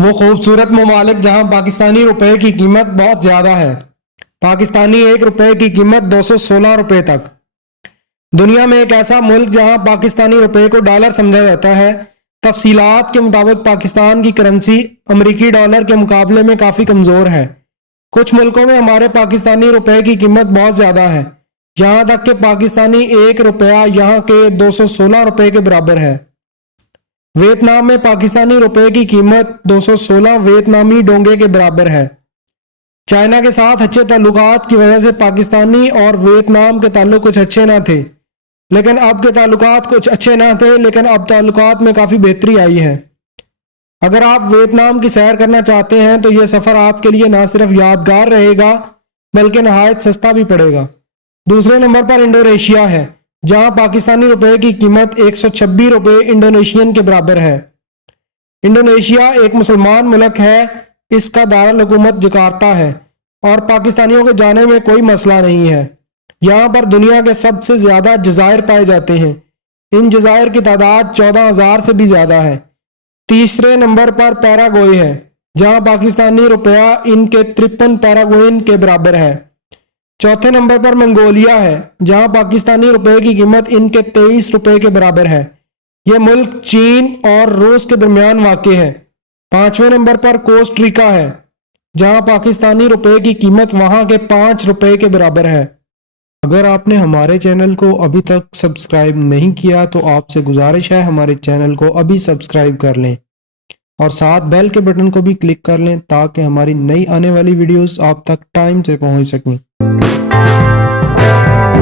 وہ خوبصورت ممالک جہاں پاکستانی روپے کی قیمت بہت زیادہ ہے۔ پاکستانی 1 روپے کی قیمت 216 روپے تک۔ دنیا میں ایک ایسا ملک جہاں پاکستانی روپے کو ڈالر سمجھا جاتا ہے۔ تفصیلات کے مطابق پاکستان کی کرنسی امریکی ڈالر کے مقابلے میں کافی کمزور ہے۔ کچھ ملکوں میں ہمارے پاکستانی روپے کی قیمت بہت زیادہ ہے، یہاں تک کہ پاکستانی 1 روپیہ یہاں کے 216 روپے کے برابر ہے۔ ویتنام میں پاکستانی روپے کی قیمت 216 ویتنامی ڈونگے کے برابر ہے۔ چائنا کے ساتھ اچھے تعلقات کی وجہ سے پاکستانی اور ویتنام کے تعلق کچھ اچھے نہ تھے، لیکن اب تعلقات میں کافی بہتری آئی ہے۔ اگر آپ ویتنام کی سیر کرنا چاہتے ہیں تو یہ سفر آپ کے لیے نہ صرف یادگار رہے گا بلکہ نہایت سستا بھی پڑے گا۔ دوسرے نمبر پر انڈونیشیا ہے، جہاں پاکستانی روپے کی قیمت 126 روپے انڈونیشین کے برابر ہے۔ انڈونیشیا ایک مسلمان ملک ہے، اس کا دارالحکومت جکارتا ہے اور پاکستانیوں کے جانے میں کوئی مسئلہ نہیں ہے۔ یہاں پر دنیا کے سب سے زیادہ جزائر پائے جاتے ہیں، ان جزائر کی تعداد 14,000 سے بھی زیادہ ہے۔ تیسرے نمبر پر پیراگوئے ہے، جہاں پاکستانی روپیہ ان کے 53 پیراگوئن کے برابر ہے۔ چوتھے نمبر پر منگولیا ہے، جہاں پاکستانی روپے کی قیمت ان کے 23 روپے کے برابر ہے۔ یہ ملک چین اور روس کے درمیان واقع ہے۔ پانچویں نمبر پر کوسٹریکا ہے، جہاں پاکستانی روپے کی قیمت وہاں کے 5 روپے کے برابر ہے۔ اگر آپ نے ہمارے چینل کو ابھی تک سبسکرائب نہیں کیا تو آپ سے گزارش ہے ہمارے چینل کو ابھی سبسکرائب کر لیں اور ساتھ بیل کے بٹن کو بھی کلک کر لیں تاکہ ہماری نئی آنے والی ویڈیوز آپ تک ٹائم سے پہنچ سکیں۔